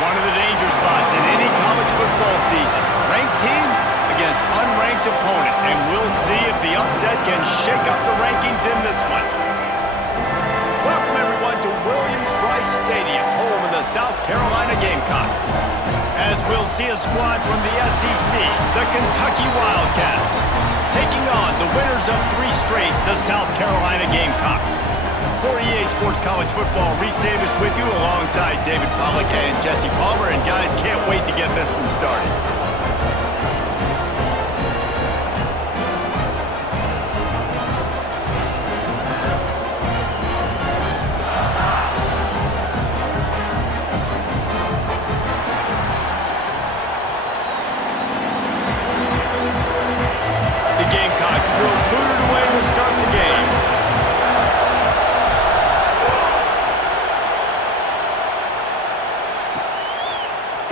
One of the danger spots in any college football season. Ranked team against unranked opponent, and we'll see if the upset can shake up the rankings in this one. Welcome, everyone, to Williams-Brice Stadium, home of the South Carolina Gamecocks. As we'll see a squad from the SEC, the Kentucky Wildcats, taking on the winners of 3 straight, the South Carolina Gamecocks. For EA Sports College Football, Reese Davis with you alongside David Pollack and Jesse Palmer. And guys, can't wait to get this one started. The Gamecocks drill booted away to start the game.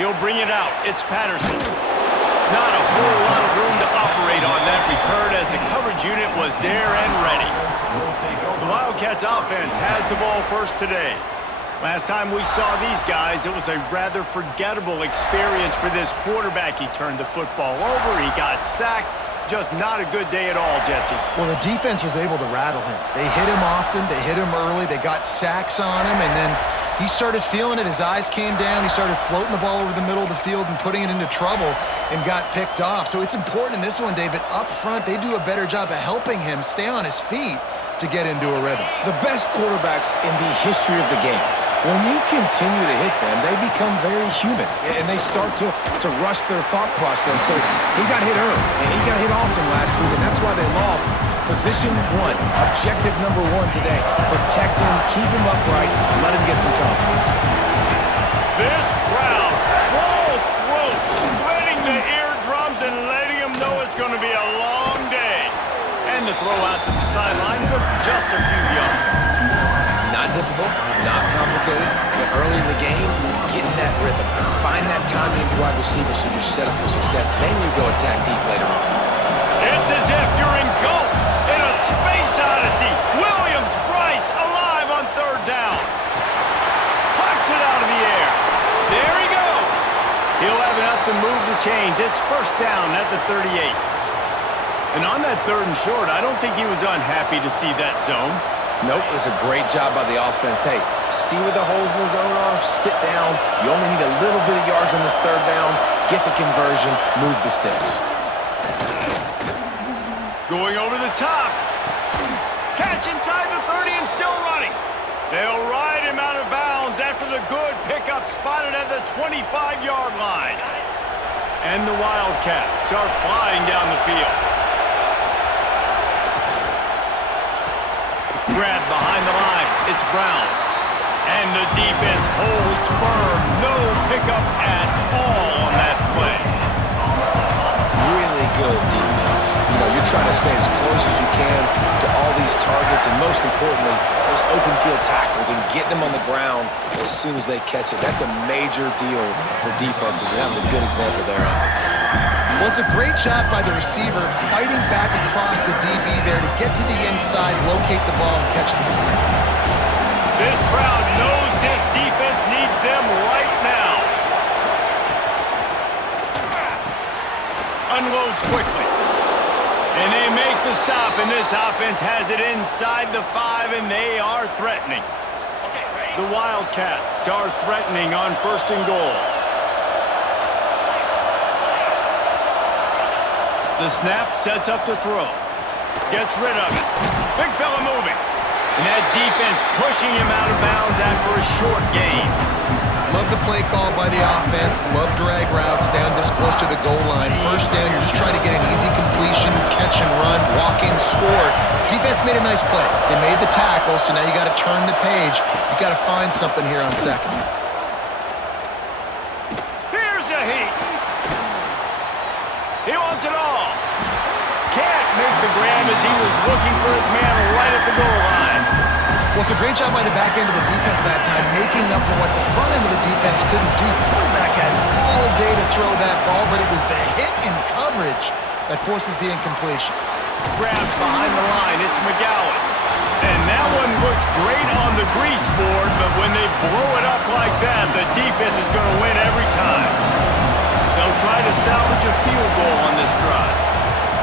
He'll bring it out. It's Patterson. Not a whole lot of room to operate on that return as the coverage unit was there and ready. The Wildcats offense has the ball first today. Last time we saw these guys, it was a rather forgettable experience for this quarterback. He turned the football over. He got sacked. Just not a good day at all, Jesse. Well, the defense was able to rattle him. They hit him often. They hit him early. They got sacks on him, and then he started feeling it. His eyes came down. He started floating the ball over the middle of the field and putting it into trouble and got picked off. So it's important in this one, David. Up front, they do a better job of helping him stay on his feet to get into a rhythm. The best quarterbacks in the history of the game, when you continue to hit them, they become very human, and they start to rush their thought process. So he got hit early, and he got hit often last week, and that's why they lost. Position 1, objective number 1 today. Protect him, keep him upright, let him get some confidence. This crowd, full throat, spreading the eardrums and letting them know it's going to be a long day. And the throw out to the sideline, good for just a few yards. Not difficult, not complicated, but early in the game, get in that rhythm. Find that timing to wide receiver so you're set up for success. Then you go attack deep later on. It's as if you're engulfed in a space odyssey. Williams-Brice alive on 3rd down. Hucks it out of the air. There he goes. He'll have enough to move the chains. It's 1st down at the 38. And on that 3rd and short, I don't think he was unhappy to see that zone. Nope, it was a great job by the offense. Hey, see where the holes in the zone are, sit down. You only need a little bit of yards on this 3rd down. Get the conversion, move the sticks. Going over the top. Catch inside the 30 and still running. They'll ride him out of bounds after the good pickup spotted at the 25-yard line. And the Wildcats are flying down the field. Grab behind the line. It's Brown. And the defense holds firm. No pickup at all on that play. Really good defense. You know, you're trying to stay as close as you can to all these targets, and most importantly, those open field tackles and getting them on the ground as soon as they catch it. That's a major deal for defenses, and that was a good example there of it. Well, it's a great job by the receiver fighting back across the DB there to get to the inside, locate the ball, and catch the snap. This crowd knows this defense needs them right now. Unloads quickly. And they make the stop, and this offense has it inside the 5, and they are threatening. The Wildcats are threatening on 1st and goal. The snap sets up the throw. Gets rid of it. Big fella moving. And that defense pushing him out of bounds after a short gain. Love the play call by the offense. Love drag routes down this close to the goal line. 1st down, you're just trying to get an easy completion, catch and run, walk in, score. Defense made a nice play. They made the tackle, so now you got to turn the page. You got to find something here on 2nd. Here's a heat. He wants it all. Can't make the grab as he was looking for his man right at the goal line. Well, it's a great job by the back end of the defense that time, making up for what the front end of the defense couldn't do. The quarterback had all day to throw that ball, but it was the hit in coverage that forces the incompletion. Grabbed behind the line, it's McGowan. And that one looked great on the grease board, but when they blow it up like that, the defense is going to win manage a field goal on this drive.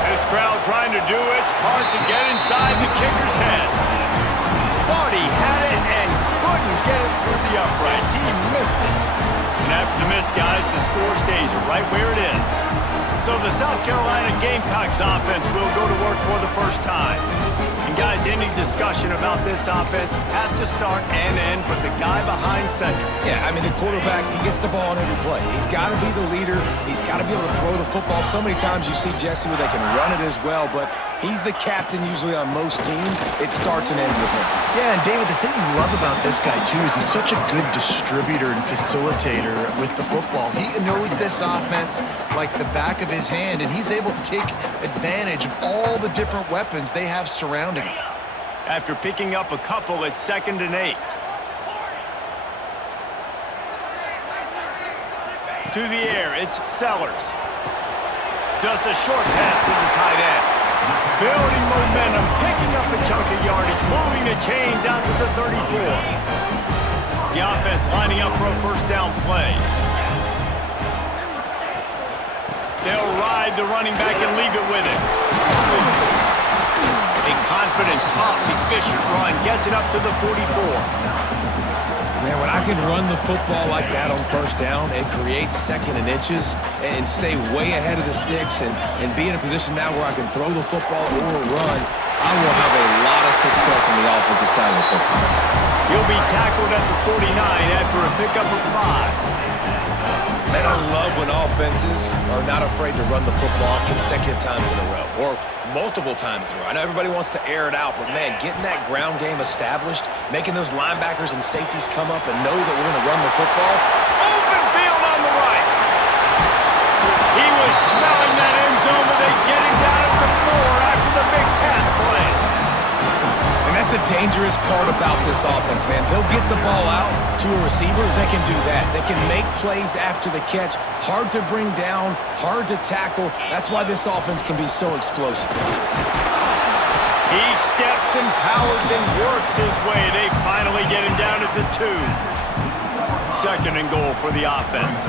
This crowd trying to do its part to get inside the kicker's head. Thought he had it and couldn't get it through the uprights. He missed it. And after the miss, guys, the score stays right where it is. So the South Carolina Gamecocks offense will go to work for the first time. And guys, any discussion about this offense has to start and end with the guy behind center. Yeah, I mean, the quarterback, he gets the ball on every play. He's got to be the leader. He's got to be able to throw the football. So many times you see Jesse where they can run it as well, but he's the captain usually on most teams. It starts and ends with him. Yeah, and David, the thing you love about this guy, too, is he's such a good distributor and facilitator with the football. He knows this offense like the back of his hand, and he's able to take advantage of all the different weapons they have surrounding him. After picking up a couple, it's 2nd and 8. To the air, it's Sellers. Just a short pass to the tight end. Building momentum, picking up a chunk of yardage, moving the chains out to the 34. The offense lining up for a first down play. They'll ride the running back and leave it with him. A confident, tough, efficient run gets it up to the 44. Man, when I can run the football like that on first down, it creates 2nd and inches and stay way ahead of the sticks and be in a position now where I can throw the football or run, I will have a lot of success on the offensive side of the football. He'll be tackled at the 49 after a pickup of 5. Man, I love when offenses are not afraid to run the football consecutive times in a row or multiple times in a row. I know everybody wants to air it out, but, man, getting that ground game established, making those linebackers and safeties come up and know that we're going to run the football. Open field on the right. He was smelling that end zone, but they get him down at the 4 after the big pass play. And that's the dangerous part about this offense, man. They'll get the ball out to a receiver. They can do that. They can make plays after the catch. Hard to bring down, hard to tackle. That's why this offense can be so explosive. He steps and powers and works his way. They finally get him down at the 2. 2nd and goal for the offense.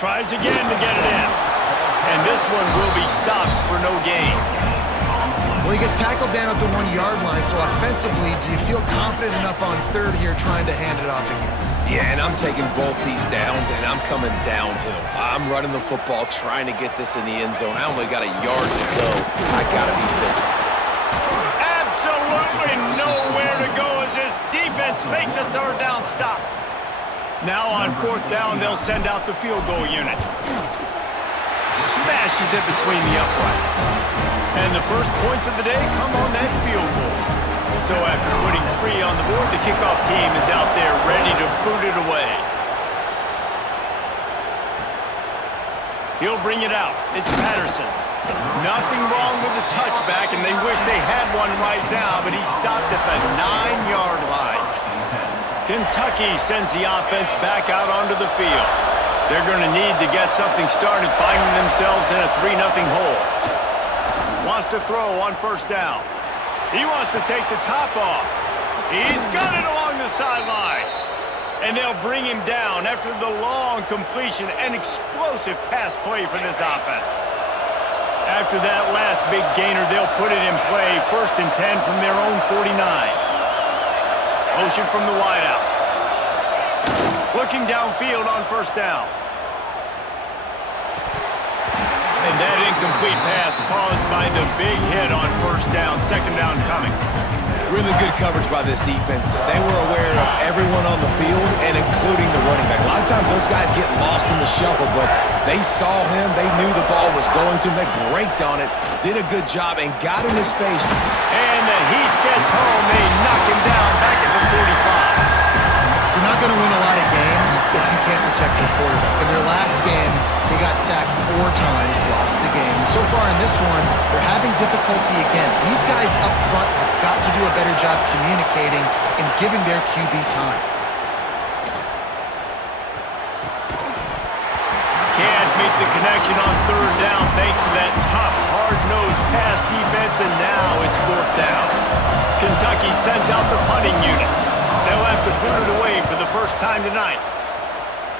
Tries again to get it in. And this one will be stopped for no gain. Well, he gets tackled down at the 1-yard line, so offensively, do you feel confident enough on 3rd here trying to hand it off again? Yeah, and I'm taking both these downs, and I'm coming downhill. I'm running the football, trying to get this in the end zone. I only got a yard to go. I got to be physical. Absolutely nowhere to go as this defense makes a 3rd down stop. Now on 4th down, they'll send out the field goal unit. Smashes it between the uprights. And the first points of the day come on that field goal. So after putting 3 on the board, the kickoff team is out there ready to boot it away. He'll bring it out. It's Patterson. Nothing wrong with the touchback, and they wish they had one right now, but he stopped at the 9-yard line. Kentucky sends the offense back out onto the field. They're going to need to get something started, finding themselves in a 3-0 hole. Wants to throw on 1st down. He wants to take the top off. He's got it along the sideline. And they'll bring him down after the long completion and explosive pass play for this offense. After that last big gainer, they'll put it in play 1st and 10 from their own 49. Motion from the wideout. Looking downfield on 1st down. And that incomplete pass caused by the big hit on 1st down, 2nd down coming. Really good coverage by this defense. They were aware of everyone on the field and including the running back. A lot of times those guys get lost in the shuffle, but they saw him. They knew the ball was going to him. They braked on it, did a good job, and got in his face. And the Heat gets home. They knock him down back at the 45. You're not going to win a lot of games if you can't protect your quarterback. In their last game, they got sacked 4 times, lost the game. So far in this one, they're having difficulty again. These guys up front have got to do a better job communicating and giving their QB time. Can't make the connection on 3rd down thanks to that tough, hard-nosed pass defense, and now it's 4th down. Kentucky sends out the punting unit. They'll have to boot it away for the first time tonight.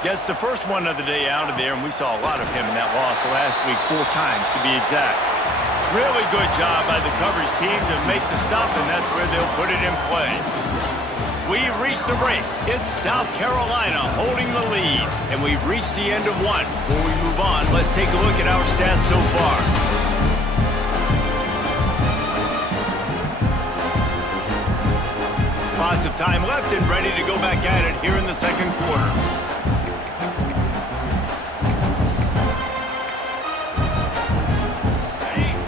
Gets the first one of the day out of there, and we saw a lot of him in that loss last week, 4 times to be exact. Really good job by the coverage team to make the stop, and that's where they'll put it in play. We've reached the break. It's South Carolina holding the lead, and we've reached the end of one. Before we move on, let's take a look at our stats so far. Lots of time left and ready to go back at it here in the second quarter.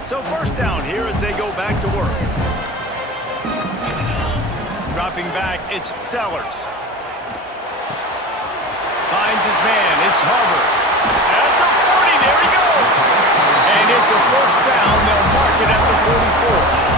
So first down here as they go back to work. Dropping back, it's Sellers. Finds his man, it's Hubbard. At the 40, there he goes. And it's a first down, they'll mark it at the 44.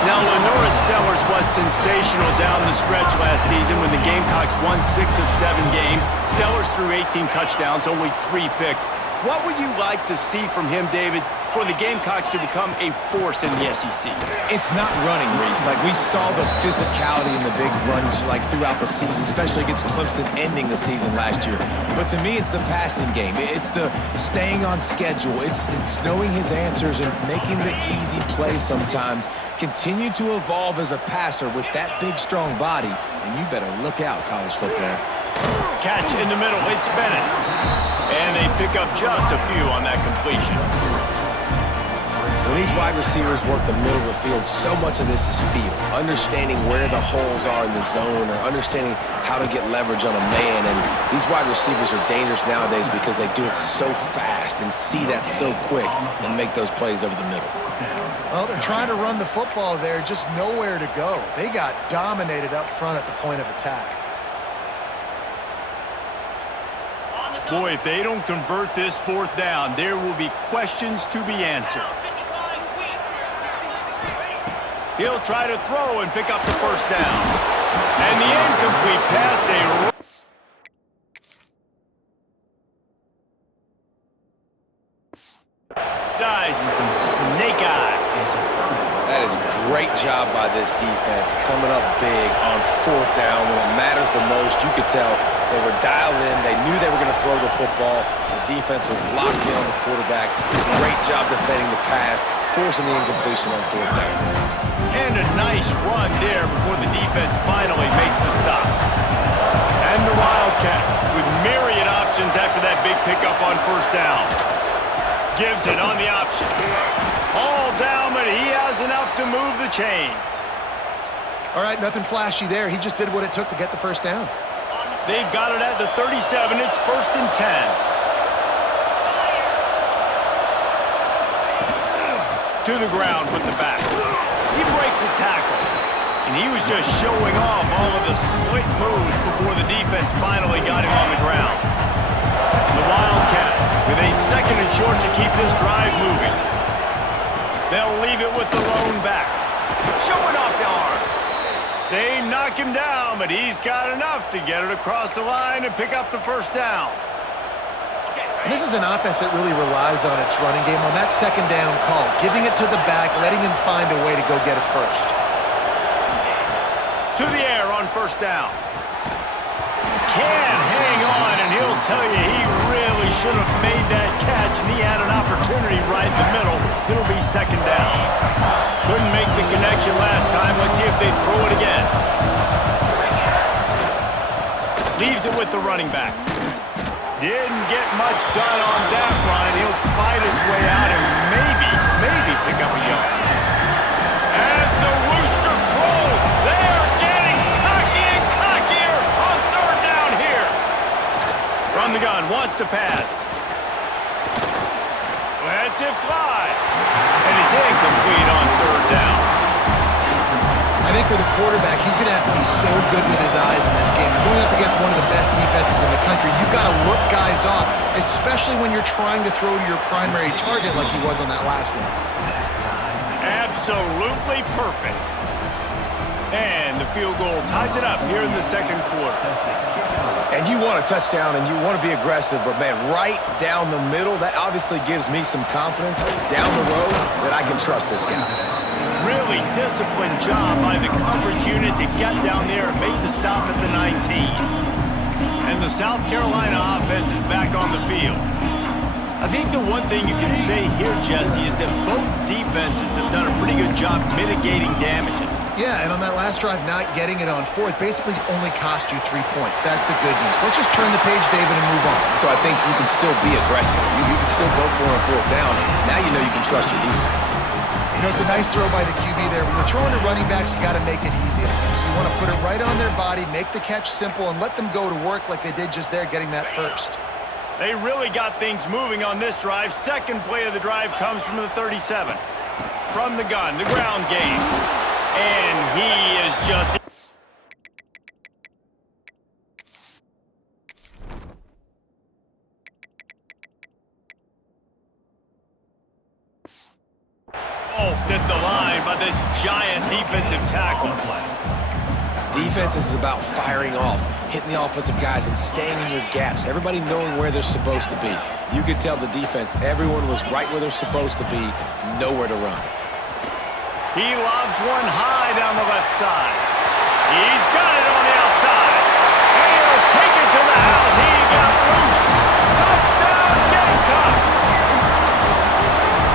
Now, Lenoris Sellers was sensational down the stretch last season when the Gamecocks won 6 of 7 games. Sellers threw 18 touchdowns, only 3 picks. What would you like to see from him, David, for the Gamecocks to become a force in the SEC? It's not running, Reese. Like, we saw the physicality in the big runs like throughout the season, especially against Clemson ending the season last year. But to me, it's the passing game. It's the staying on schedule. It's knowing his answers and making the easy play sometimes. Continue to evolve as a passer with that big, strong body, and you better look out, college football. Catch in the middle, it's Bennett. And they pick up just a few on that completion. When these wide receivers work the middle of the field, so much of this is feel. Understanding where the holes are in the zone or understanding how to get leverage on a man. And these wide receivers are dangerous nowadays because they do it so fast and see that so quick and make those plays over the middle. Well, they're trying to run the football there, just nowhere to go. They got dominated up front at the point of attack. Boy, if they don't convert this 4th down, there will be questions to be answered. He'll try to throw and pick up the first down. And the incomplete pass, they... Nice. Snake eyes. That is great job by this defense, coming up big on 4th down when it matters the most. You could tell they were dialed in. They knew they were going to throw the football. The defense was locked in on the quarterback. Great job defending the pass, forcing the incompletion on 4th down. And a nice run there before the defense finally makes the stop. And the Wildcats with myriad options after that big pickup on 1st down. Gives it on the option. All down, but he has enough to move the chains. All right, nothing flashy there. He just did what it took to get the first down. They've got it at the 37. It's 1st and 10. To the ground with the back. He breaks a tackle. And he was just showing off all of the slick moves before the defense finally got him on the ground. The Wildcats with a 2nd and short to keep this drive moving. They'll leave it with the lone back. Showing off the arms. They knock him down, but he's got enough to get it across the line and pick up the first down. And this is an offense that really relies on its running game on that 2nd down call, giving it to the back, letting him find a way to go get it first. To the air on 1st down. Can hang on, and he'll tell you he really should have made that catch, and he had an opportunity right in the middle. It'll be 2nd down. Couldn't make the connection last time. Let's see if they throw it again. Leaves it with the running back. Didn't get much done on that run. He'll fight his way out and maybe pick up a yard. As the rooster crows, they are getting cocky and cockier on 3rd down here. From the gun, wants to pass. Lets it fly. And it's incomplete on 3rd down. I think for the quarterback, he's going to have to be so good with his eyes in this game. Going up against one of the best defenses in the country, you've got to look guys off, especially when you're trying to throw to your primary target like he was on that last one. Absolutely perfect. And the field goal ties it up here in the 2nd quarter. And you want a touchdown and you want to be aggressive, but man, right down the middle, that obviously gives me some confidence down the road that I can trust this guy. Really disciplined job by the coverage unit to get down there and make the stop at the 19. And the the South Carolina offense is back on the field. I think the one thing you can say here, Jesse, is that both defenses have done a pretty good job mitigating damages. Yeah, and on that last drive, not getting it on fourth basically only cost you 3 points. That's the good news. Let's just turn the page, David, and move on. So I think you can still be aggressive. You can still go for a fourth down. Now you know you can trust your defense. You know, it's a nice throw by the QB there. When you're throwing to running backs, you got to make it easy on them. So you want to put it right on their body, make the catch simple, and let them go to work like they did just there, getting that first. They really got things moving on this drive. Second play of the drive comes from the 37. From the gun, the ground game. And he is just... at the line by this giant defensive tackle play. Defense is about firing off, hitting the offensive guys, and staying in your gaps. Everybody knowing where they're supposed to be. You could tell the defense, everyone was right where they're supposed to be, nowhere to run. He lobs one high down the left side. He's got it on the outside. And he'll take it to the house. He got loose. Touchdown, Gamecocks!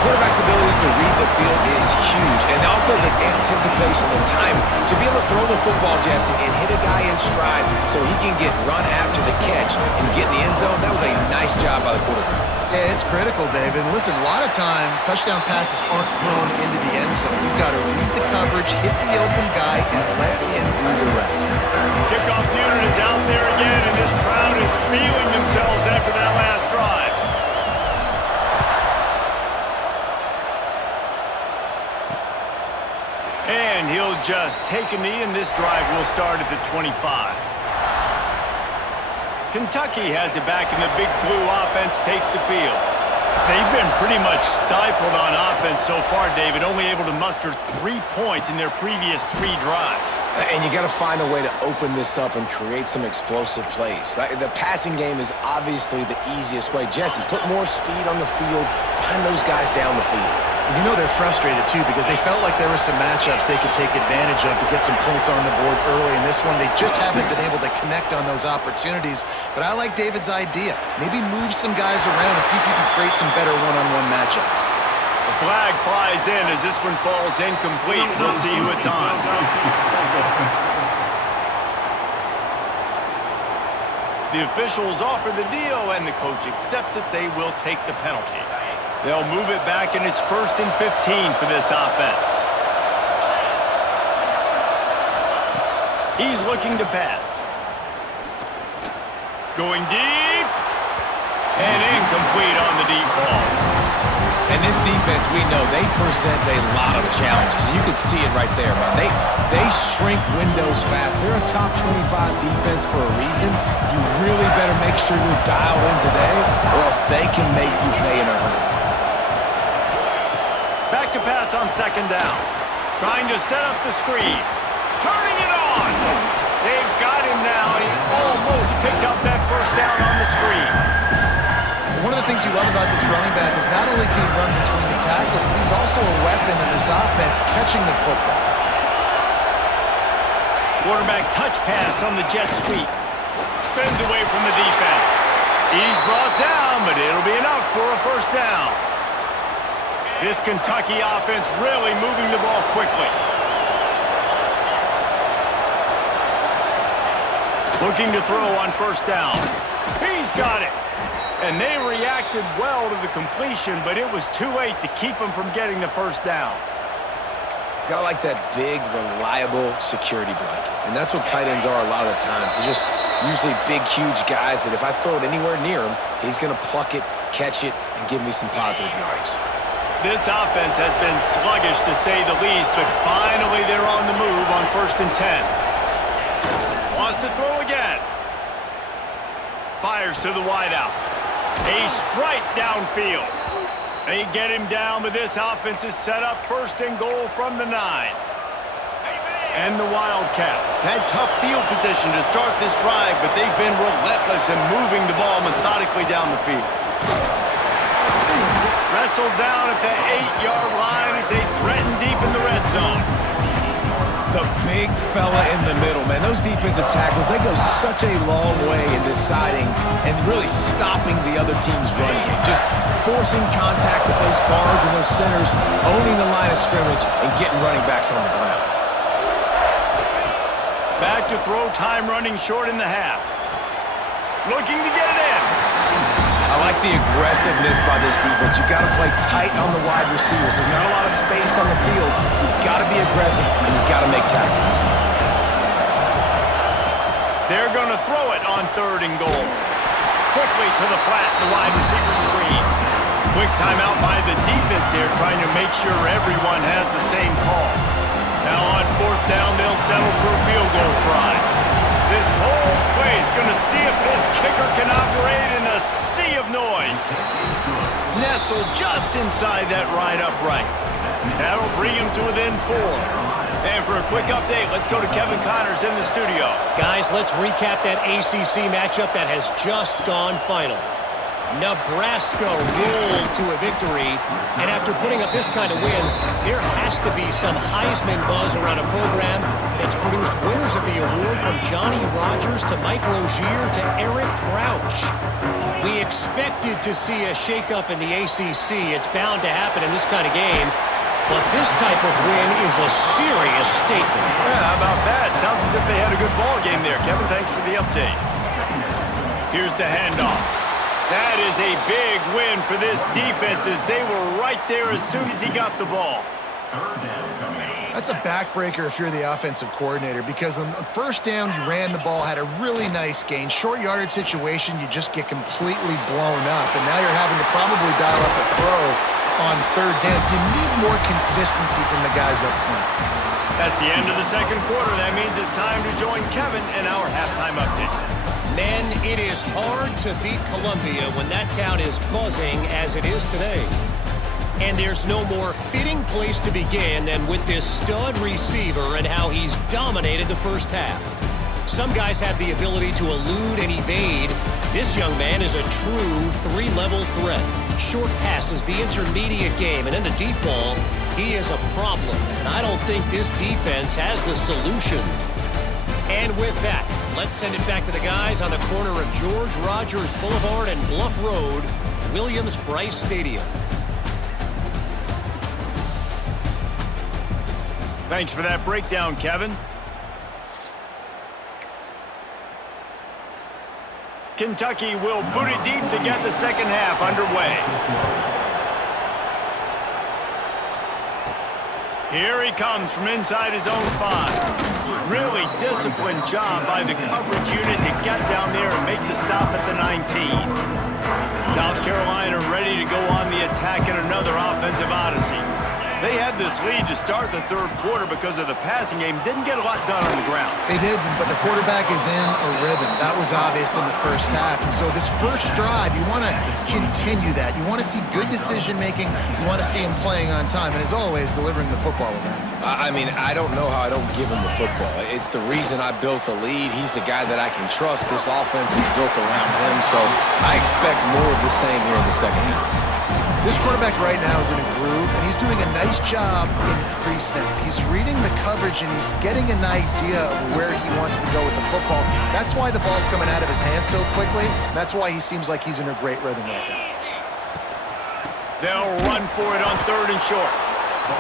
Quarterback's abilities to read the field is huge, and also the anticipation and time to be able to throw the football, Jesse, and hit a guy in stride so he can get run after the catch and get in the end zone. That was a nice job by the quarterback. Yeah, it's critical, David. And listen, a lot of times touchdown passes aren't thrown into the end zone. You've got to read the coverage, hit the open guy, and let him do the rest. Kickoff unit is out there again, and this crowd is feeling themselves after that last drive. And he'll just take a knee, and this drive will start at the 25. Kentucky has it back, and the Big Blue offense takes the field. They've been pretty much stifled on offense so far, David, only able to muster 3 points in their previous 3 drives. And you got to find a way to open this up and create some explosive plays. The passing game is obviously the easiest way. Jesse, put more speed on the field, find those guys down the field. You know they're frustrated, too, because they felt like there were some matchups they could take advantage of to get some points on the board early. In this one, they just haven't been able to connect on those opportunities. But I like David's idea. Maybe move some guys around and see if you can create some better one-on-one matchups. The flag flies in as this one falls incomplete. We'll see who it's on. The officials offer the deal, and the coach accepts it. They will take the penalty. They'll move it back, and it's 1st and 15 for this offense. He's looking to pass. Going deep. And incomplete on the deep ball. And this defense, we know, they present a lot of challenges. And you can see it right there, man. They shrink windows fast. They're a top 25 defense for a reason. You really better make sure you're dialed in today, or else they can make you pay in a hurry. Back to pass on 2nd down. Trying to set up the screen. Turning it on. They've got him now. He almost picked up that 1st down on the screen. One of the things you love about this running back is not only can he run between the tackles, but he's also a weapon in this offense catching the football. Quarterback touch pass on the jet sweep. Spins away from the defense. He's brought down, but it'll be enough for a 1st down. This Kentucky offense really moving the ball quickly. Looking to throw on 1st down. He's got it. And they reacted well to the completion, but it was too late to keep them from getting the 1st down. Gotta like that big, reliable security blanket. And that's what tight ends are a lot of the times. They're just usually big, huge guys that if I throw it anywhere near him, he's gonna pluck it, catch it, and give me some positive yards. This offense has been sluggish, to say the least, but finally they're on the move on 1st and 10. Wants to throw again. Fires to the wideout. A strike downfield. They get him down, but this offense is set up 1st and goal from the 9. And the Wildcats had tough field position to start this drive, but they've been relentless in moving the ball methodically down the field. Wrestled down at the 8-yard line as they threaten deep in the red zone. The big fella in the middle, man. Those defensive tackles, they go such a long way in this deciding and really stopping the other team's run game. Just forcing contact with those guards and those centers, owning the line of scrimmage, and getting running backs on the ground. Back to throw, time running short in the half. Looking to get it in. I like the aggressiveness by this defense. You've got to play tight on the wide receivers. There's not a lot of space on the field. You've got to be aggressive, and you've got to make tackles. They're going to throw it on 3rd and goal. Quickly to the flat, the wide receiver screen. Quick timeout by the defense here, trying to make sure everyone has the same call. Now on 4th down, they'll settle for a field goal try. This whole play is going to see if this kicker can operate in the sea of noise. Nestled just inside that right upright. That'll bring him to within 4. And for a quick update, let's go to Kevin Connors in the studio. Guys, let's recap that ACC matchup that has just gone final. Nebraska rolled to a victory, and after putting up this kind of win, there has to be some Heisman buzz around a program that's produced winners of the award from Johnny Rodgers to Mike Rozier to Eric Crouch. We expected to see a shakeup in the ACC. It's bound to happen in this kind of game. But this type of win is a serious statement. Yeah, how about that? Sounds as if they had a good ball game there. Kevin, thanks for the update. Here's the handoff. That is a big win for this defense as they were right there as soon as he got the ball. That's a backbreaker if you're the offensive coordinator, because on 1st down, you ran the ball, had a really nice gain. Short yardage situation, you just get completely blown up, and now you're having to probably dial up a throw on 3rd down. You need more consistency from the guys up front. That's the end of the 2nd quarter. That means it's time to join Kevin in our halftime update. Men, it is hard to beat Columbia when that town is buzzing as it is today. And there's no more fitting place to begin than with this stud receiver and how he's dominated the first half. Some guys have the ability to elude and evade. This young man is a true 3-level threat. Short passes, the intermediate game, and in the deep ball, he is a problem. And I don't think this defense has the solution. And with that, let's send it back to the guys on the corner of George Rogers Boulevard and Bluff Road, Williams-Brice Stadium. Thanks for that breakdown, Kevin. Kentucky will boot it deep to get the 2nd half underway. Here he comes from inside his own 5. Really disciplined job by the coverage unit to get down there and make the stop at the 19. South Carolina ready to go on the attack in another offensive odyssey. They had this lead to start the 3rd quarter because of the passing game. Didn't get a lot done on the ground. They did, but the quarterback is in a rhythm. That was obvious in the 1st half. And so this first drive, you want to continue that. You want to see good decision-making. You want to see him playing on time. And as always, delivering the football with that. I mean, I don't know how I don't give him the football. It's the reason I built the lead. He's the guy that I can trust. This offense is built around him. So I expect more of the same here in the 2nd half. This quarterback right now is in a groove, and he's doing a nice job in pre-snap. He's reading the coverage, and he's getting an idea of where he wants to go with the football. That's why the ball's coming out of his hands so quickly. That's why he seems like he's in a great rhythm right now. They'll run for it on 3rd and short.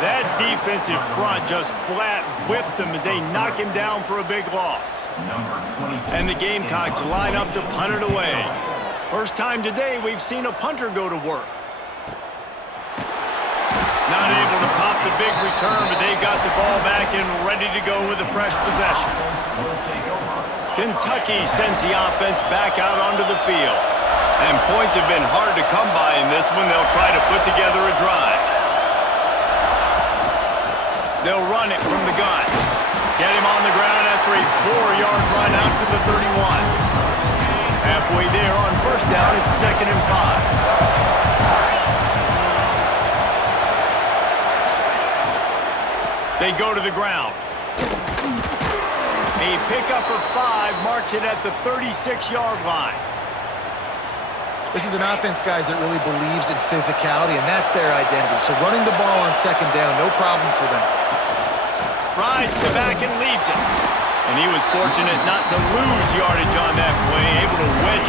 That defensive front just flat whipped them as they knock him down for a big loss. And the Gamecocks line up to punt it away. First time today we've seen a punter go to work. Not able to pop the big return, but they got the ball back and ready to go with a fresh possession. Kentucky sends the offense back out onto the field. And points have been hard to come by in this one. They'll try to put together a drive. They'll run it from the gun. Get him on the ground after a 4-yard run out to the 31. Halfway there on 1st down, it's 2nd and 5. They go to the ground. A pickup of 5 marks it at the 36-yard line. This is an offense, guys, that really believes in physicality, and that's their identity. So running the ball on 2nd down, no problem for them. Rides the back and leaves it. And he was fortunate not to lose yardage on that play, able to wedge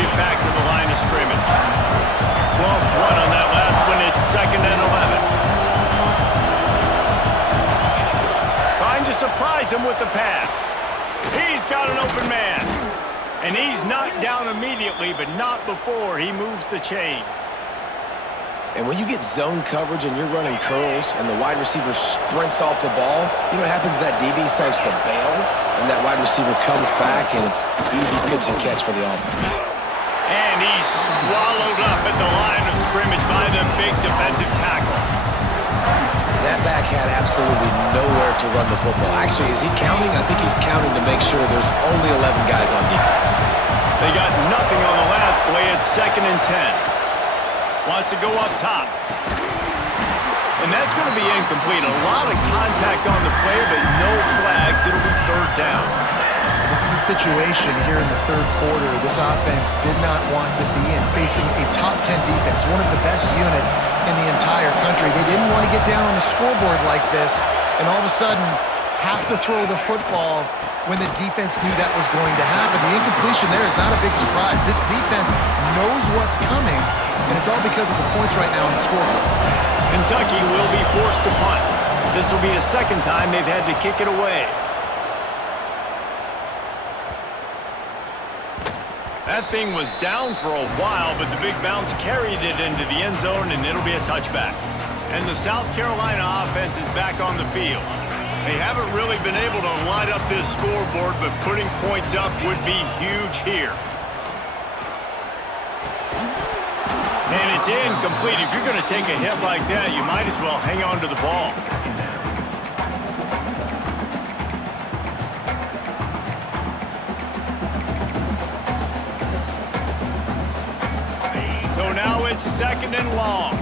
And he's knocked down immediately, but not before he moves the chains. And when you get zone coverage and you're running curls and the wide receiver sprints off the ball, you know what happens? That DB starts to bail, and that wide receiver comes back, and it's easy pitch and catch for the offense. And he's swallowed up at the line of scrimmage by the big defensive tackle. That back had absolutely nowhere to run the football. Actually, is he counting? I think he's counting to make sure there's only 11 guys on defense. They got nothing on the last play. It's 2nd and 10. Wants to go up top. And that's going to be incomplete. A lot of contact on the play, but no flags. It'll be 3rd down. This is a situation here in the 3rd quarter this offense did not want to be in, facing a top 10 defense, one of the best units in the entire country. They didn't want to get down on the scoreboard like this and all of a sudden have to throw the football when the defense knew that was going to happen. The incompletion there is not a big surprise. This defense knows what's coming, and it's all because of the points right now on the scoreboard. Kentucky will be forced to punt. This will be the 2nd time they've had to kick it away. That thing was down for a while, but the big bounce carried it into the end zone, and it'll be a touchback. And the South Carolina offense is back on the field. They haven't really been able to light up this scoreboard, but putting points up would be huge here. And it's incomplete. If you're going to take a hit like that, you might as well hang on to the ball. So now it's 2nd and long.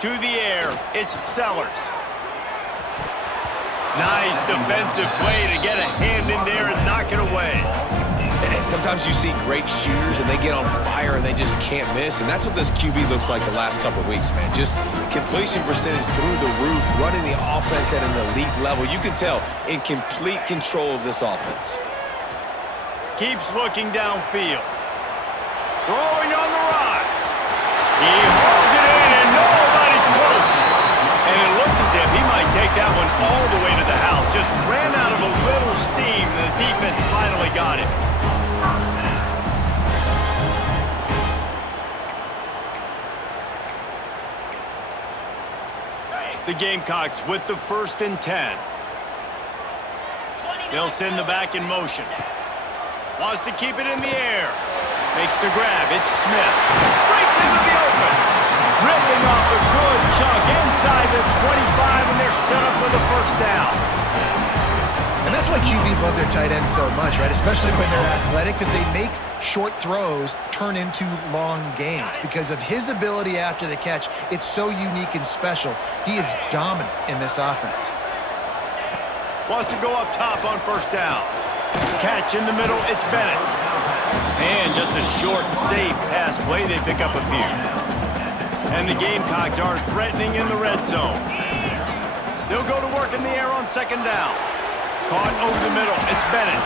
To the air, it's Sellers. Nice defensive play to get a hand in there and knock it away. And sometimes you see great shooters and they get on fire and they just can't miss. And that's what this QB looks like the last couple of weeks, man. Just completion percentage through the roof, running the offense at an elite level. You can tell in complete control of this offense. Keeps looking downfield. Throwing on the run. He holds it in and nobody's close. And it looked as if he might take that one all the way to the house. Just ran out of a little steam and the defense finally got it. The Gamecocks with the 1st and 10. They'll send the back in motion. Wants to keep it in the air. Makes the grab. It's Smith. Breaks into the open. Ripping off a good chunk inside the 25, and they're set up with a 1st down. And that's why QBs love their tight ends so much, right? Especially when they're athletic, because they make short throws turn into long gains. Because of his ability after the catch, it's so unique and special. He is dominant in this offense. Wants to go up top on 1st down. Catch in the middle, it's Bennett. And just a short, safe pass play, they pick up a few. And the Gamecocks are threatening in the red zone. They'll go to work in the air on 2nd down. Caught over the middle, it's Bennett.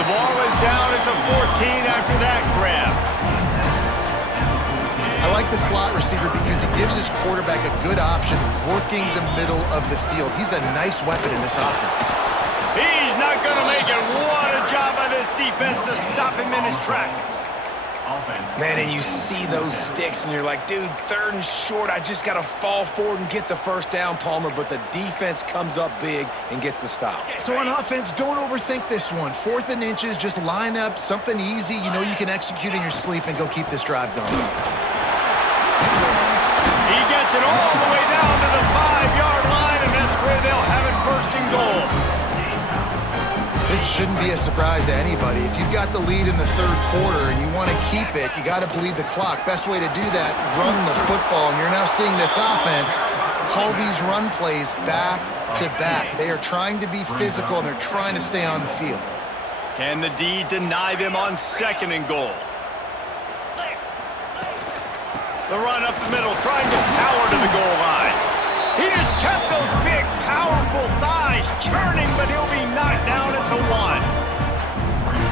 The ball is down at the 14 after that grab. I like the slot receiver because he gives his quarterback a good option working the middle of the field. He's a nice weapon in this offense. He's not going to make it. What a job by this defense to stop him in his tracks. Man, and you see those sticks, and you're like, dude, 3rd and short. I just got to fall forward and get the 1st down, Palmer. But the defense comes up big and gets the stop. So on offense, don't overthink this one. 4th and inches, just line up something easy you know you can execute in your sleep and go keep this drive going. He gets it all the way down to the 5-yard line, and that's where they'll have it 1st and goal. This shouldn't be a surprise to anybody. If you've got the lead in the 3rd quarter and you want to keep it, you got to bleed the clock. Best way to do that, run the football. And you're now seeing this offense call these run plays back to back. They are trying to be physical, and they're trying to stay on the field. Can the D deny them on 2nd and goal? The run up the middle, trying to power to the goal line. He just kept those big, powerful thighs churning, but he'll be knocked down at the 1.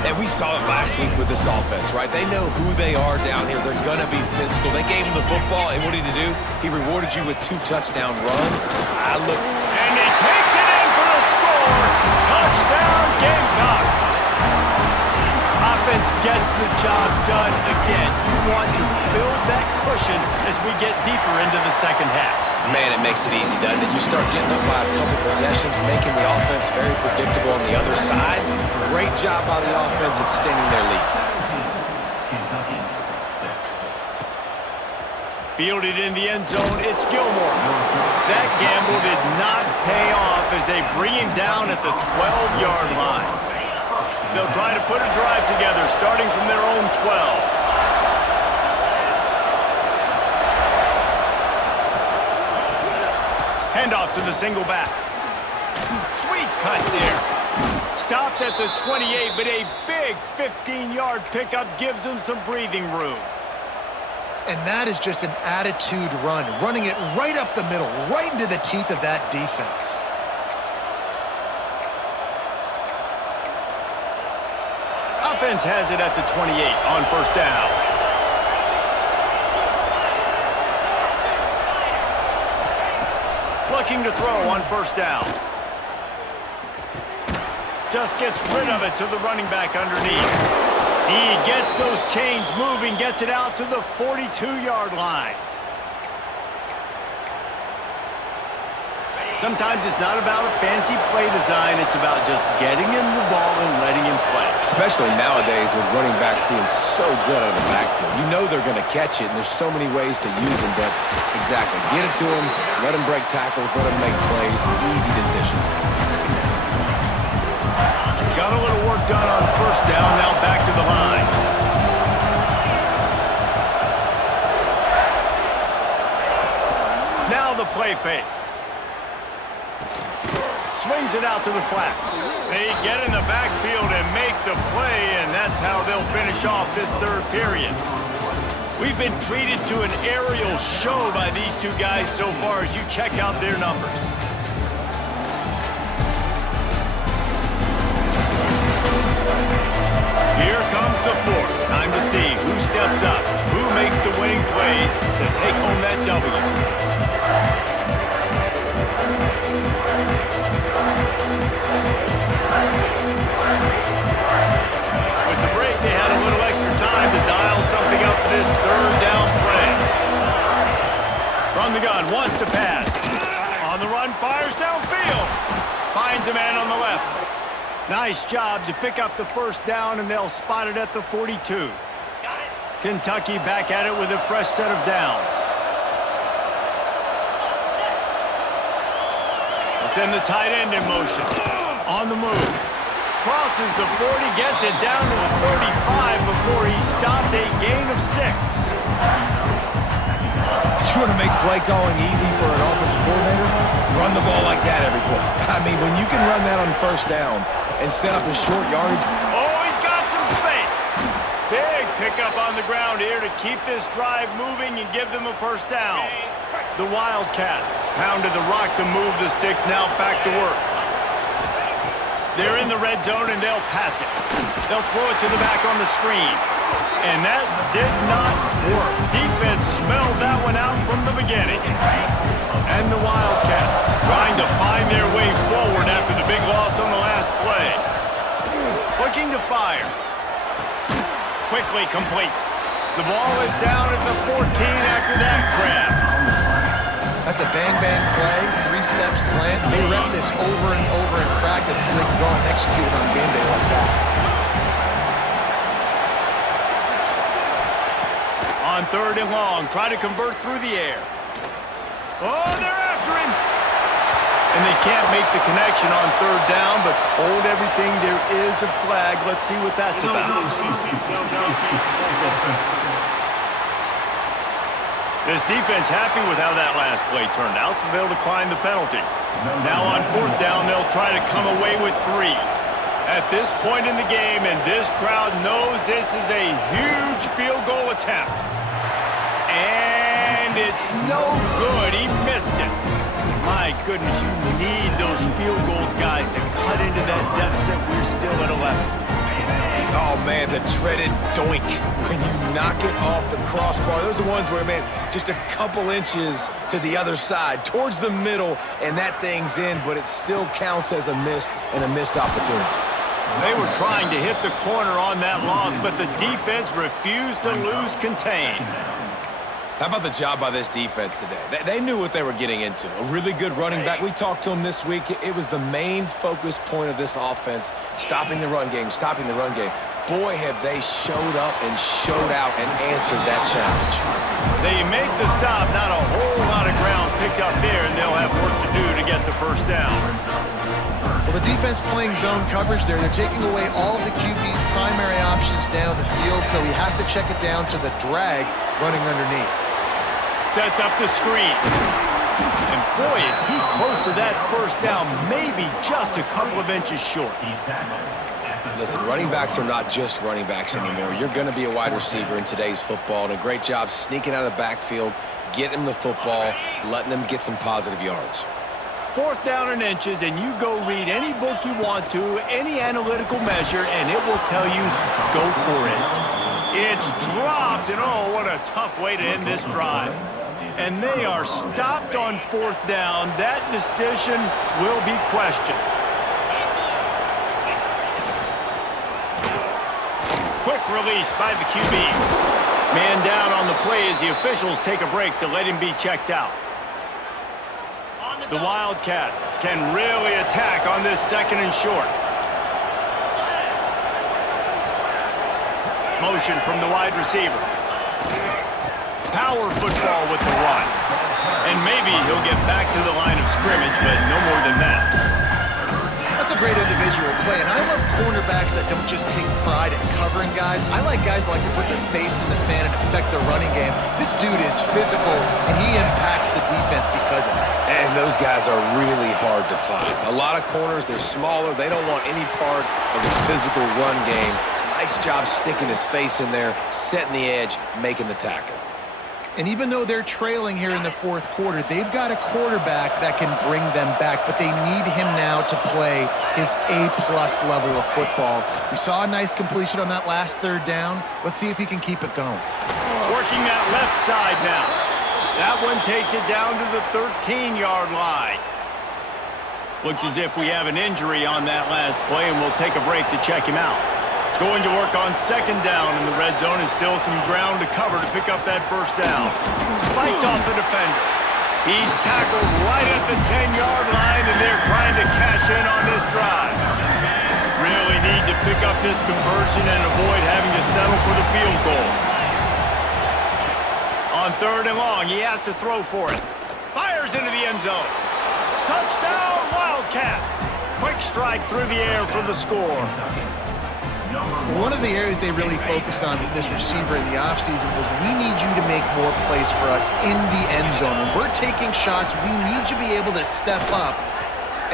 And we saw it last week with this offense, right? They know who they are down here. They're going to be physical. They gave him the football, and what did he do? He rewarded you with 2 touchdown runs. And he takes it in gets the job done again. You want to build that cushion as we get deeper into the second half. Man, it makes it easy, doesn't it? You start getting up by a couple possessions, making the offense very predictable on the other side. Great job by the offense extending their lead. Fielded in the end zone, it's Gilmore. That gamble did not pay off as they bring him down at the 12-yard line. They'll try to put a drive together starting from their own 12. Handoff to the single back. Sweet cut there. Stopped at the 28, but a big 15-yard pickup gives them some breathing room. And that is just an attitude run, running it right up the middle, right into the teeth of that defense. Offense has it at the 28 on first down. Looking to throw on first down. Just gets rid of it to the running back underneath. He gets those chains moving, gets it out to the 42-yard line. Sometimes it's not about a fancy play design, it's about just getting him the ball and letting him play. Especially nowadays with running backs being so good out of the backfield. You know they're going to catch it, and there's so many ways to use them, but exactly. Get it to them, let them break tackles, let them make plays. Easy decision. Got a little work done on first down, now back to the line. Now the play fake. Swings it out to the flat. They get in the backfield and make the play, and that's how they'll finish off this third period. We've been treated to an aerial show by these two guys so far as you check out their numbers. Here comes the fourth. Time to see who steps up, who makes the winning plays to take home that W. With the break, they had a little extra time to dial something up for this third down play. From the gun, wants to pass. On the run, fires downfield. Finds a man on the left. Nice job to pick up the first down, and they'll spot it at the 42. Kentucky back at it with a fresh set of downs. They'll send the tight end in motion. On the move. Crosses the 40, gets it down to the 35 before he stopped a gain of 6. You want to make play calling easy for an offensive coordinator? Run the ball like that every play. I mean, when you can run that on first down and set up a short yardage. Oh, he's got some space. Big pickup on the ground here to keep this drive moving and give them a first down. The Wildcats pounded the rock to move the sticks, now back to work. They're in the red zone, and they'll pass it. They'll throw it to the back on the screen. And that did not work. Defense smelled that one out from the beginning. And the Wildcats trying to find their way forward after the big loss on the last play. Looking to fire. Quickly complete. The ball is down at the 14 after that grab. That's a bang-bang play, three-step slant. They rep this over and over in practice so they can go and execute it on game day like that. On third and long, try to convert through the air. Oh, they're after him! And they can't make the connection on third down, but hold everything, there is a flag. Let's see what that's about. This defense happy with how that last play turned out, so they'll decline the penalty. Now on fourth down, they'll try to come away with 3. At this point in the game, and this crowd knows this is a huge field goal attempt. And it's no good. He missed it. My goodness, you need those field goals, guys, to cut into that deficit. We're still at 11. Oh, man, the dreaded doink when you knock it off the crossbar. Those are ones where, man, just a couple inches to the other side, towards the middle, and that thing's in, but it still counts as a missed opportunity. They were trying to hit the corner on that loss, but the defense refused to lose contain. How about the job by this defense today? They knew what they were getting into. A really good running back. We talked to him this week. It was the main focus point of this offense, stopping the run game, stopping the run game. Boy, have they showed up and showed out and answered that challenge. They make the stop, not a whole lot of ground picked up there, and they'll have work to do to get the first down. Well, the defense playing zone coverage there. They're taking away all of the QB's primary options down the field, so he has to check it down to the drag running underneath. Sets up the screen. And boy, is he close to that first down, maybe just a couple of inches short. Listen, running backs are not just running backs anymore. You're going to be a wide receiver in today's football, and a great job sneaking out of the backfield, getting them the football, letting them get some positive yards. 4th down and inches, and you go read any book you want to, any analytical measure, and it will tell you, go for it. It's dropped, and oh, what a tough way to end this drive. And they are stopped on 4th down. That decision will be questioned. Quick release by the QB. Man down on the play as the officials take a break to let him be checked out. The Wildcats can really attack on this 2nd and short. Motion from the wide receiver. Power football with the run. And maybe he'll get back to the line of scrimmage, but no more than that. That's a great individual play, and I love cornerbacks that don't just take pride in covering guys. I like guys that like to put their face in the fan and affect the running game. This dude is physical, and he impacts the defense because of it. And those guys are really hard to find. A lot of corners, they're smaller. They don't want any part of the physical run game. Nice job sticking his face in there, setting the edge, making the tackle. And even though they're trailing here in the 4th quarter, they've got a quarterback that can bring them back, but they need him now to play his A-plus level of football. We saw a nice completion on that last 3rd down. Let's see if he can keep it going. Working that left side now. That one takes it down to the 13-yard line. Looks as if we have an injury on that last play, and we'll take a break to check him out. Going to work on 2nd down in the red zone, is still some ground to cover to pick up that first down. Fights off the defender. He's tackled right at the 10-yard line, and they're trying to cash in on this drive. Really need to pick up this conversion and avoid having to settle for the field goal. On 3rd and long, he has to throw for it. Fires into the end zone. Touchdown, Wildcats. Quick strike through the air for the score. One of the areas they really focused on with this receiver in the offseason was we need you to make more plays for us in the end zone. When we're taking shots, we need you to be able to step up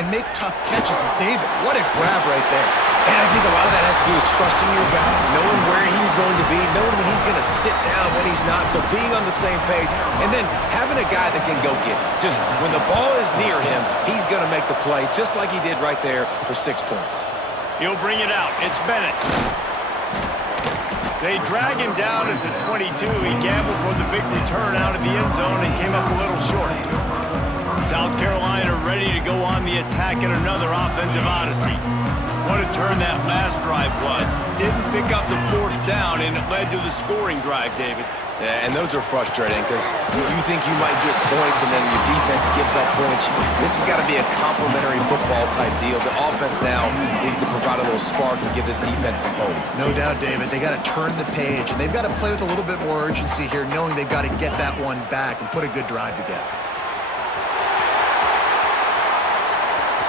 and make tough catches. And David, what a grab right there. And I think a lot of that has to do with trusting your guy, knowing where he's going to be, knowing when he's going to sit down, when he's not, so being on the same page, and then having a guy that can go get it. Just when the ball is near him, he's going to make the play, just like he did right there for 6 points. He'll bring it out. It's Bennett. They drag him down at the 22. He gambled for the big return out of the end zone and came up a little short. South Carolina ready to go on the attack in another offensive odyssey. What a turn that last drive was. Didn't pick up the 4th down, and it led to the scoring drive, David. Yeah, and those are frustrating because you think you might get points and then your defense gives up points. This has got to be a complementary football type deal. The offense now needs to provide a little spark and give this defense some hope. No doubt, David. They got to turn the page, and they've got to play with a little bit more urgency here, knowing they've got to get that one back and put a good drive together.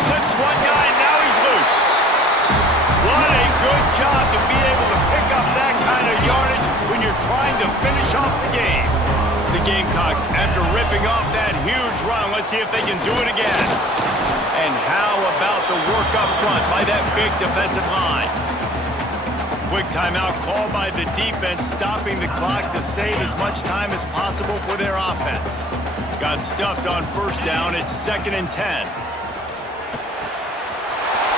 Slips one guy, now he's loose. What a good job to be able to pick up that kind of yardage when you're trying to finish off the game. The Gamecocks, after ripping off that huge run, let's see if they can do it again. And how about the work up front by that big defensive line? Quick timeout called by the defense, stopping the clock to save as much time as possible for their offense. Got stuffed on 1st down. It's 2nd and 10.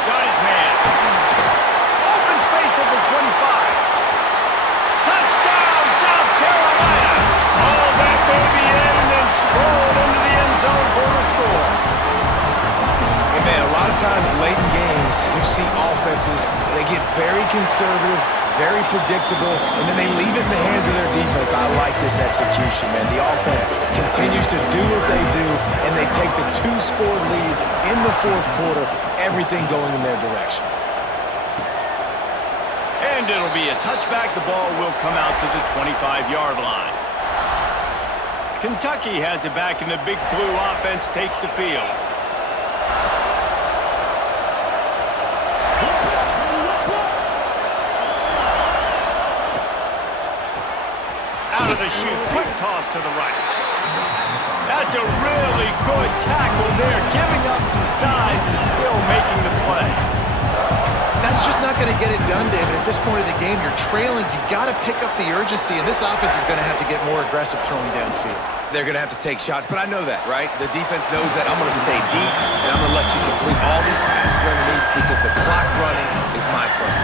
Got his man. Open space at the 25. Touchdown, South Carolina. All that baby in and then strolled into the end zone for the score. And man, a lot of times late in games, you see offenses, they get very conservative, very predictable, and then they leave it in the hands of their defense. I like this execution, man. The offense continues to do what they do, and they take the 2-score lead in the fourth quarter, everything going in their direction. And it'll be a touchback. The ball will come out to the 25-yard line. Kentucky has it back, and the Big Blue offense takes the field. Out of the chute, quick toss to the right. That's a really good tackle there, giving up some size and still making the play. That's just not going to get it done, David. At this point of the game, you're trailing. You've got to pick up the urgency, and this offense is going to have to get more aggressive throwing downfield. They're going to have to take shots, but I know that, right? The defense knows that. I'm going to stay deep, and I'm going to let you complete all these passes underneath because the clock running is my friend.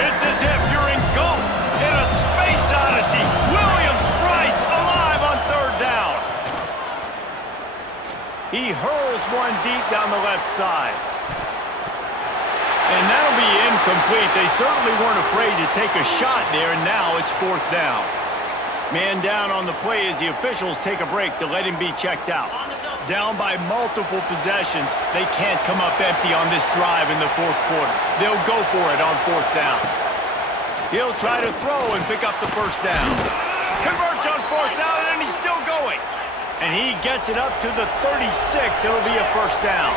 It's as if you're engulfed in a space odyssey. Williams-Brice alive on third down. He hurls one deep down the left side. And that'll be incomplete. They certainly weren't afraid to take a shot there, and now it's fourth down. Man down on the play as the officials take a break to let him be checked out. Down by multiple possessions, they can't come up empty on this drive in the fourth quarter. They'll go for it on fourth down. He'll try to throw and pick up the first down. Converts on fourth down, and he's still going. And he gets it up to the 36. It'll be a first down.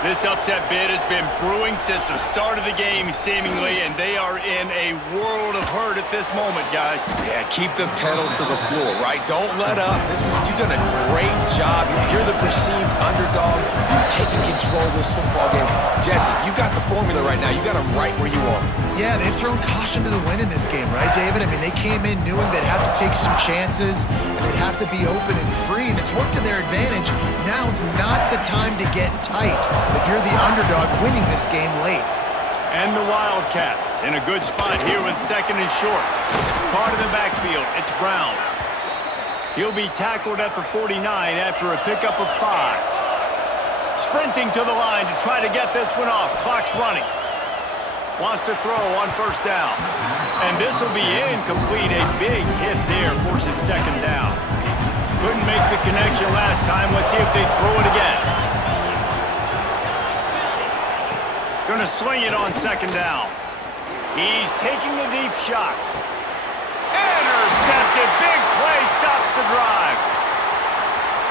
This upset bid has been brewing since the start of the game, seemingly, and they are in a world of hurt at this moment, guys. Yeah, keep the pedal to the floor, right? Don't let up. You've done a great job. You're the perceived underdog. You've taken control of this football game. Jesse, you got the formula right now. You got them right where you are. Yeah, they've thrown caution to the wind in this game, right, David? I mean, they came in knowing they'd have to take some chances, and they'd have to be open and free, and it's worked to their advantage. Now's not the time to get tight if you're the underdog winning this game late. And the Wildcats in a good spot here with second and short. Part of the backfield, it's Brown. He'll be tackled at the 49 after a pickup of 5. Sprinting to the line to try to get this one off. Clock's running. Wants to throw on first down. And this will be incomplete. A big hit there forces second down. Couldn't make the connection last time. Let's see if they throw it again. Going to sling it on second down. He's taking the deep shot. Intercepted. Big play stops the drive.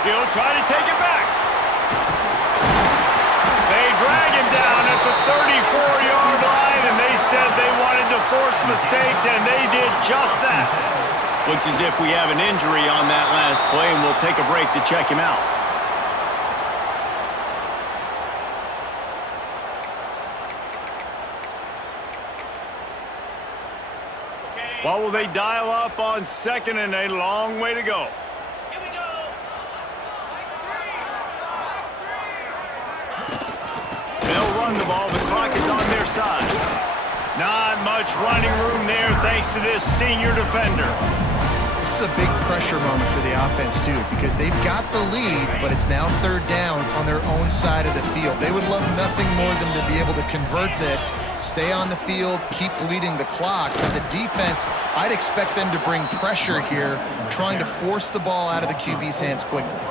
He'll try to take it back. They drag him down at the 34-yard line, and they said they wanted to force mistakes, and they did just that. Looks as if we have an injury on that last play, and we'll take a break to check him out. What will they dial up on second, and a long way to go? Here we go. They'll run the ball. The clock is on their side. Not much running room there thanks to this senior defender. This is a big pressure moment for the offense, too, because they've got the lead, but it's now third down on their own side of the field. They would love nothing more than to be able to convert this, stay on the field, keep bleeding the clock. But the defense, I'd expect them to bring pressure here, trying to force the ball out of the QB's hands quickly.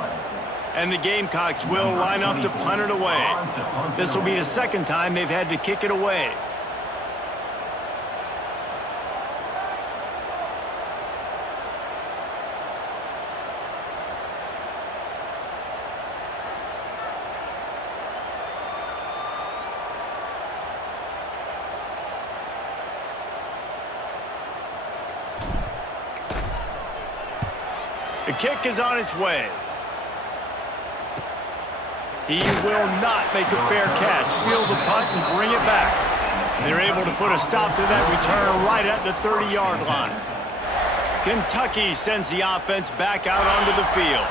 And the Gamecocks will line up to punt it away. This will be the second time they've had to kick it away. The kick is on its way. He will not make a fair catch. Field the punt and bring it back. They're able to put a stop to that return right at the 30-yard line. Kentucky sends the offense back out onto the field.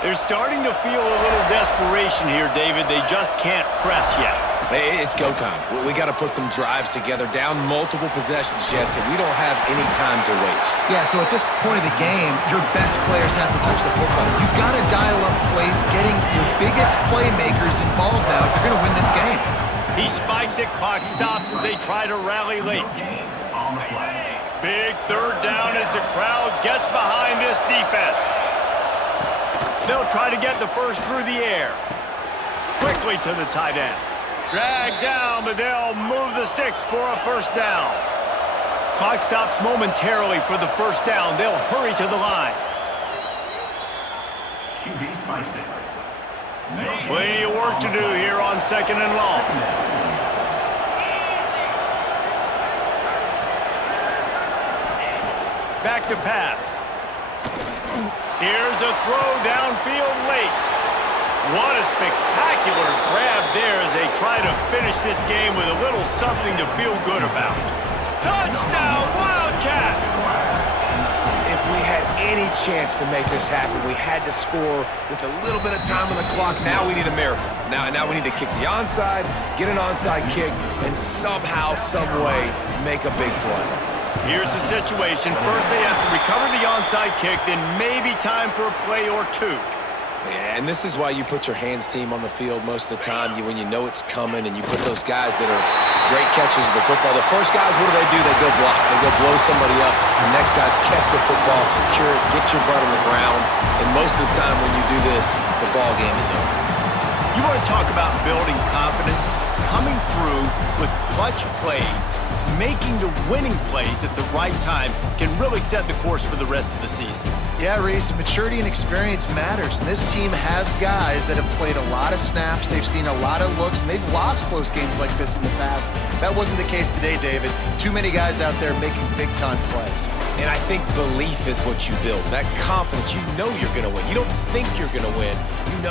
They're starting to feel a little desperation here, David. They just can't press yet. It's go time. We got to put some drives together, down multiple possessions, Jesse. We don't have any time to waste. Yeah, so at this point of the game, your best players have to touch the football. You've got to dial up plays, getting your biggest playmakers involved now if you're going to win this game. He spikes it, clock stops as they try to rally late. Big third down as the crowd gets behind this defense. They'll try to get the first through the air. Quickly to the tight end. Dragged down, but they'll move the sticks for a first down. Clock stops momentarily for the first down. They'll hurry to the line. Plenty of work to do here on 2nd and long. Back to pass. Here's a throw downfield late. What a spectacular grab there as they try to finish this game with a little something to feel good about. Touchdown, Wildcats! If we had any chance to make this happen, we had to score with a little bit of time on the clock. Now we need a miracle. Now we need to kick the onside, get an onside kick, and somehow, some way, make a big play. Here's the situation. First, they have to recover the onside kick, then maybe time for a play or two. Yeah, and this is why you put your hands team on the field most of the time when you know it's coming, and you put those guys that are great catches of the football. The first guys, what do? They go block. They go blow somebody up. The next guys catch the football, secure it, get your butt on the ground. And most of the time when you do this, the ball game is over. You want to talk about building confidence? Coming through with clutch plays, making the winning plays at the right time can really set the course for the rest of the season. Yeah, Reese, maturity and experience matters. And this team has guys that have played a lot of snaps. They've seen a lot of looks, and they've lost close games like this in the past. That wasn't the case today, David. Too many guys out there making big-time plays. And I think belief is what you build. That confidence, you know you're going to win. You don't think you're going to win. You know